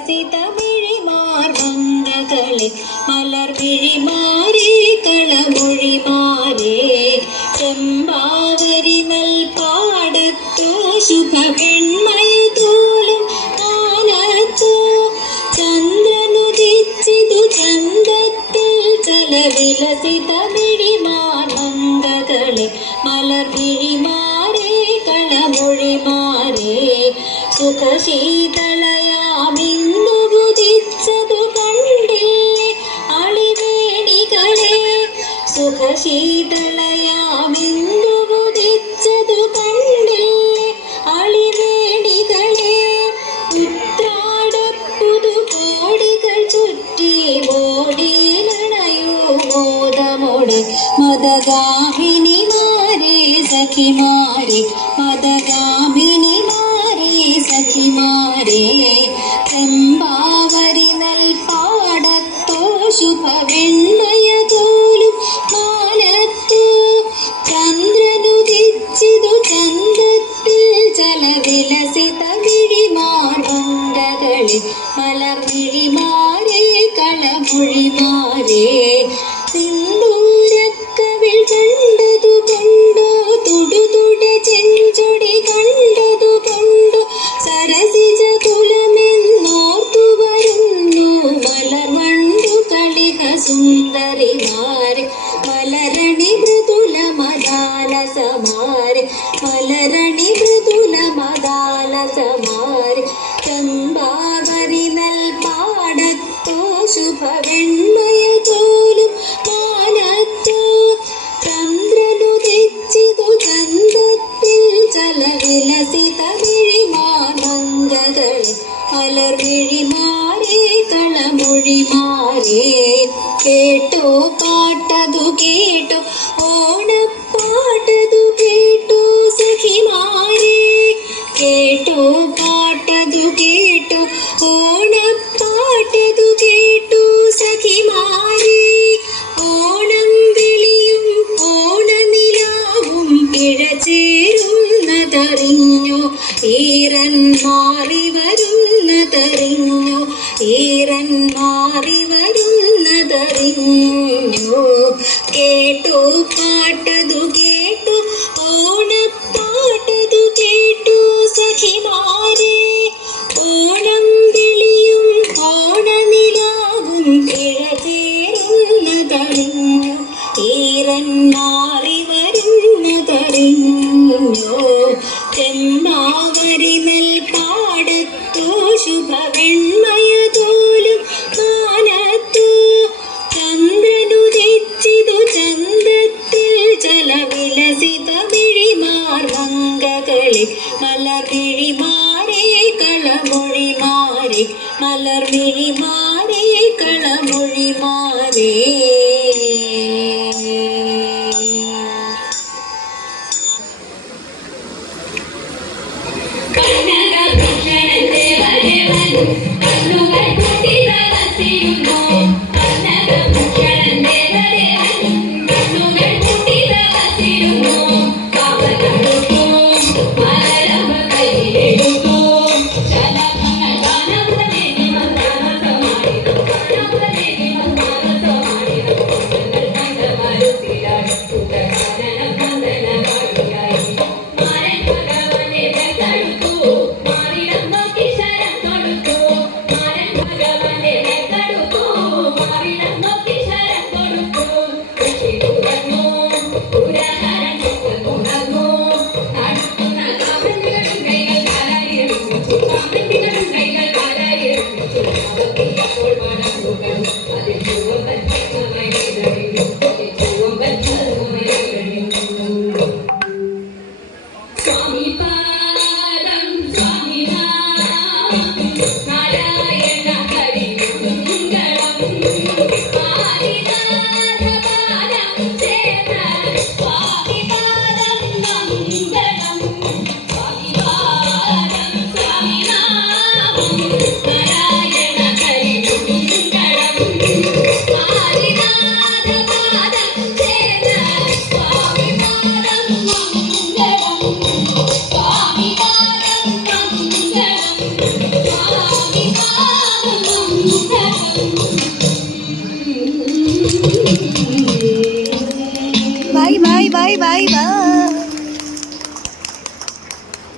സിതമിഴിമാർമംഗകളെ മലർവിഴിമാരേ കളമൊഴിമാരേ ചെമ്പാവരി നൽപാടത്തോ ശുഭവെണ്മയതോലും കാലത്തോ ചന്ദ്രനുദിച്ചിതു ചന്തത്തിൽ ചലവിലസിതമിഴിമാർമംഗകളെ മലർവിഴിമാരേ കളമൊഴിമാരേ സുഖശീതളയാമിന്നുദിച്ചതു കണ്ടില്ലേ അളിവേണികളെ സുഖശീതളയാമിന്നുദിച്ചതു കണ്ടില്ലേ അളിവേണികളെ ഉത്രാടപ്പുതു കോടികൾ ചുറ്റി ഓടിയിലണയോ മോദമോട് മദഗാമിനിമാരേ സഖിമാരേ മദഗാമിനിമാരേ സഖിമാരേ ചെമ്പാവരി നൽപാടത്തോ ശുഭവെണ്മയതോലും മാനത്തോ ചന്ദ്രനുദിച്ചിതു ചന്തത്തിൽ ചലവിലസിതമിഴിമാർമംഗകളെ മലർവിഴിമാരേ കളമൊഴിമാരേ സിന്ദൂരക്കവിൾ കണ്ടതു കൊണ്ടോ തുടുതുട ചെഞ്ചൊടി കണ്ടതു കൊണ്ടോ സരസിജ കുലമെന്നോർത്തു വരുന്നു മലർവണ്ടു കളിക സുന്ദരിമാരെ മലരണി മൃദുല മദാലസമാരെ മലരണി മൃദുല മദാലസമാരെ ചെമ്പാവരി നൽപാടത്തോ ശുഭവെണ്മയതോലും മാനത്തോ ചന്ദ്രനുദിച്ചിതു ചന്തത്തിൽ ചലവിലസിതമിഴിമാർമംഗകളെ മലർവിഴിമാരേ കളമൊഴിമാരേ കേട്ടോ പാട്ടതു കേട്ടോ ഓണപ്പാട്ടതു കേട്ടോ സഖിമാരേ കേട്ടോ പാട്ടതു കേട്ടോ ഓണപ്പാട്ടതു കേട്ടോ സഖിമാരേ ഓണം വിളിയും ഓണനിലാവും ഇഴചേരുന്നതറിഞ്ഞു ഈറൻ മാറി വരുന്നതറിഞ്ഞു ഈറൻ മാറി വരുന്നതറിഞ്ഞു കേട്ടോ പാട്ടതു കേട്ടോ ഓണപ്പാട്ടതു കേട്ടോ സഖിമാരേ ഓണം വിളിയും ഓണനിലാവും ഇഴചേരുന്നതറിഞ്ഞു ഈറൻ മാറി വരുന്നതറിഞ്ഞു ചെമ്പാവരി നൽപാടത്തോ ശുഭവെണ്മയതോലും മാനത്തോ ചന്ദ്രനുദിച്ചിതു ചന്തത്തിൽ ചലവിലസിതമിഴിമാർമംഗകളെ മലർവിഴിമാരേ കളമൊഴിമാരേ മലർവിഴിമാരേ കളമൊഴിമാരേ ബൈ ബൈ ബൈ.